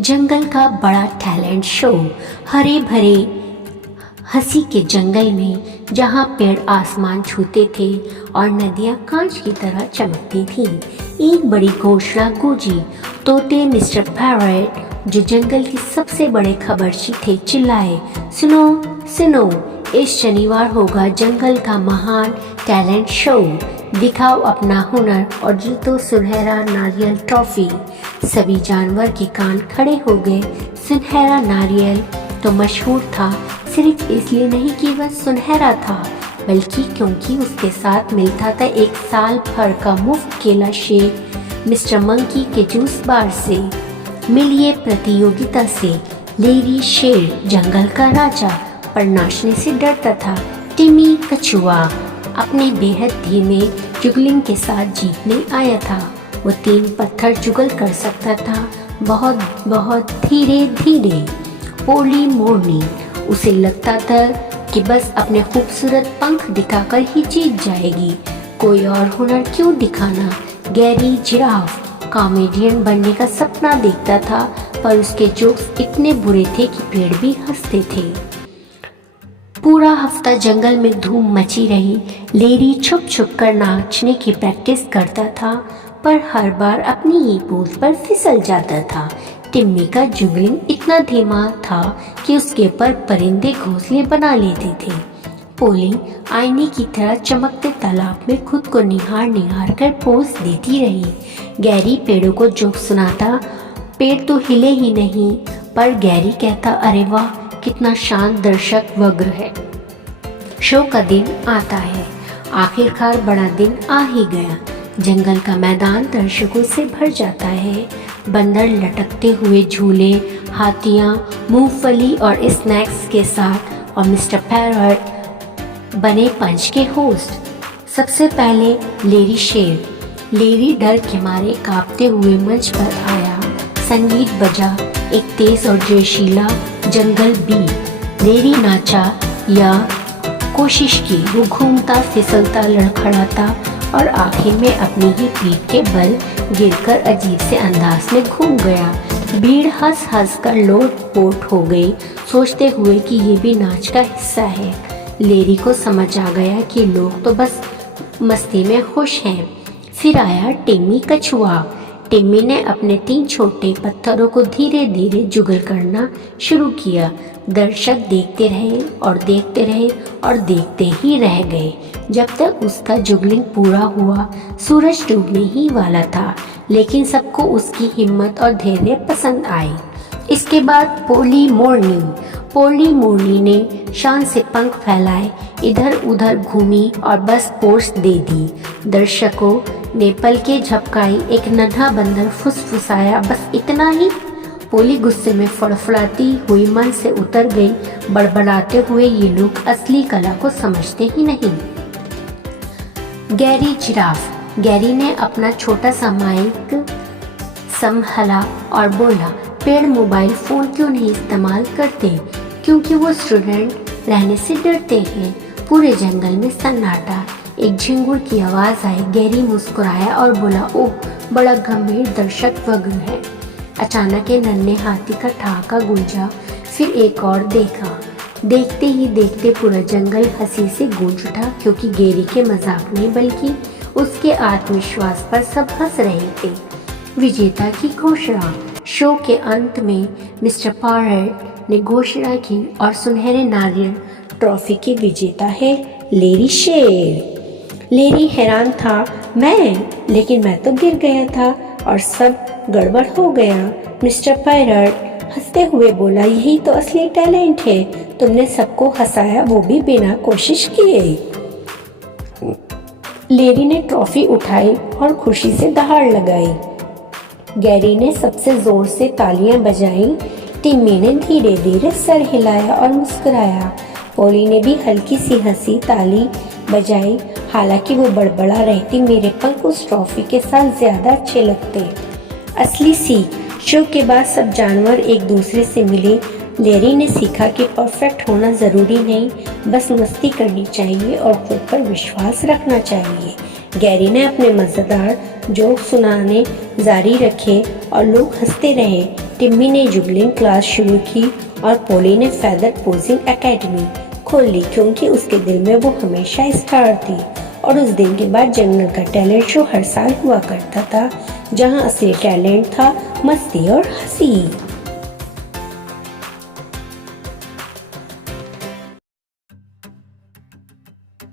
जंगल का बड़ा talent show. हरे भरे हंसी के जंगल में जहाँ पेड़ आसमान छूते थे और नदियाँ कांच की तरह चमकती थीं, एक बड़ी घोषणा गूंजी। तोते मिस्टर पैरट, जो जंगल के सबसे बड़े खबरची थे, चिल्लाए, सुनो सुनो, इस शनिवार होगा जंगल का महान टैलेंट शो। दिखाओ अपना हुनर और जीतो सुनहरा नारियल ट्रॉफी। सभी जानवर के कान खड़े हो गए। सुनहरा नारियल तो मशहूर था सिर्फ इसलिए नहीं कि वह सुनहरा था, बल्कि क्योंकि उसके साथ मिलता था एक साल भर का मुफ्त केला शेक मिस्टर मंकी के जूस बार से। मिलिए प्रतियोगिता से। लेरी शेर, जंगल का राजा, पर नाचने से डरता था। टिमी कछुआ अपने बेहद धीमे जुगलिंग के साथ जीतने आया था। वो 3 पत्थर जुगल कर सकता था, बहुत बहुत धीरे धीरे। पोली मोरनी, उसे लगता था कि बस अपने खूबसूरत पंख दिखाकर ही जीत जाएगी, कोई और हुनर क्यों दिखाना। गैरी जिराफ कॉमेडियन बनने का सपना देखता था, पर उसके जोक्स इतने बुरे थे कि पेड़ भी हंसते थे। पूरा हफ्ता जंगल में धूम मची रही। लेरी छुप छुप कर नाचने की प्रैक्टिस करता था, पर हर बार अपनी ही पोज पर फिसल जाता था। टिम्मी का जुगलिंग इतना धीमा था कि उसके ऊपर परिंदे घोंसले बना लेते थे। पोली आईने की तरह चमकते तालाब में खुद को निहार निहार कर पोज देती रही। गैरी पेड़ों को जोक सुनाता। पेड़ तो हिले ही नहीं, पर गैरी कहता, अरे वाह, कितना शांत दर्शक वग्र है। शो का दिन आता है। आखिरकार बड़ा दिन आ ही गया। जंगल का मैदान दर्शकों से भर जाता है। बंदर लटकते हुए झूले, हाथियाँ मूंगफली और स्नैक्स के साथ, और मिस्टर पैरट बने पंच के होस्ट। सबसे पहले लेरी शेर। लेरी डर के मारे कांपते हुए मंच पर आया। संगीत बजा, एक तेज और जोशीला जंगल बीट। लेरी नाचा या कोशिश की, वो घूमता फिसलता लड़खड़ाता और आखिर में अपनी ही पीठ के बल गिरकर अजीब से अंदाज में घूम गया। भीड़ हंस हंस कर लोट-पोट हो गई, सोचते हुए कि ये भी नाच का हिस्सा है। लेरी को समझ आ गया कि लोग तो बस मस्ती में खुश हैं। फिर आया टिम्मी कछुआ। टिम्मी ने अपने 3 छोटे पत्थरों को धीरे धीरे जुगल करना शुरू किया। दर्शक देखते रहे और देखते रहे और देखते ही रह गए, जब तक उसका जुगलिंग पूरा हुआ। सूरज डूबने ही वाला था, लेकिन सबको उसकी हिम्मत और धैर्य पसंद आई। इसके बाद पोली मोरनी ने शान से पंख फैलाए, इधर उधर घूमी और बस पोज दे दी। दर्शकों ने पलकें झपकाई। एक नन्हा बंदर फुसफुसाया, बस इतना ही। पोली गुस्से में फड़फड़ाती हुई मंच से उतर गई, बड़बड़ाते हुए, ये लोग असली कला को समझते ही नहीं। Gary giraffe. गैरी ने अपना छोटा सा माइक संभाला और बोला, पेड़ मोबाइल फ़ोन क्यों नहीं इस्तेमाल करते? क्योंकि वो स्टूडेंट रहने से डरते हैं। पूरे जंगल में सन्नाटा। एक झिंगुर की आवाज़ आई। गैरी मुस्कुराया और बोला, ओह, बड़ा गंभीर दर्शक वग्र है। अचानक एक नन्हे हाथी का ठहाका गूंजा। फिर एक और देखा। देखते ही देखते पूरा जंगल हंसी से गूंज उठा, क्योंकि गैरी के मजाक नहीं बल्कि उसके आत्मविश्वास पर सब हंस रहे थे। विजेता की घोषणा। शो के अंत में मिस्टर पैरट ने घोषणा की और सुनहरे नारियल ट्रॉफी के विजेता है लेरी शेर। लेरी हैरान था, लेकिन मैं तो गिर गया था और सब गड़बड़ हो गया। मिस्टर पैरट हंसते हुए बोला, यही तो असली टैलेंट है, तुमने सबको हंसाया, वो भी बिना कोशिश किए। लेरी ने ट्रॉफी उठाई और खुशी से दहाड़ लगाई। गैरी ने सबसे जोर से तालियां बजाई। टिम्मी ने धीरे धीरे सर हिलाया और मुस्कुराया। पोली ने भी हल्की सी हंसी ताली बजाई। हालांकि वो बड़बड़ा रहती, मेरे पंख उस ट्रॉफी के साथ ज्यादा अच्छे लगते। असली सीख। शो के बाद सब जानवर एक दूसरे से मिले। लेरी ने सीखा कि परफेक्ट होना ज़रूरी नहीं, बस मस्ती करनी चाहिए और खुद पर विश्वास रखना चाहिए। गैरी ने अपने मज़ेदार जोक सुनाने जारी रखे और लोग हंसते रहे। टिम्मी ने जुगलिंग क्लास शुरू की और पोली ने फेदर पोजिंग एकेडमी खोल ली, क्योंकि उसके दिल में वो हमेशा स्टार थी। और उस दिन के बाद जंगल का टैलेंट शो हर साल हुआ करता था, जहां असली टैलेंट था मस्ती और हंसी।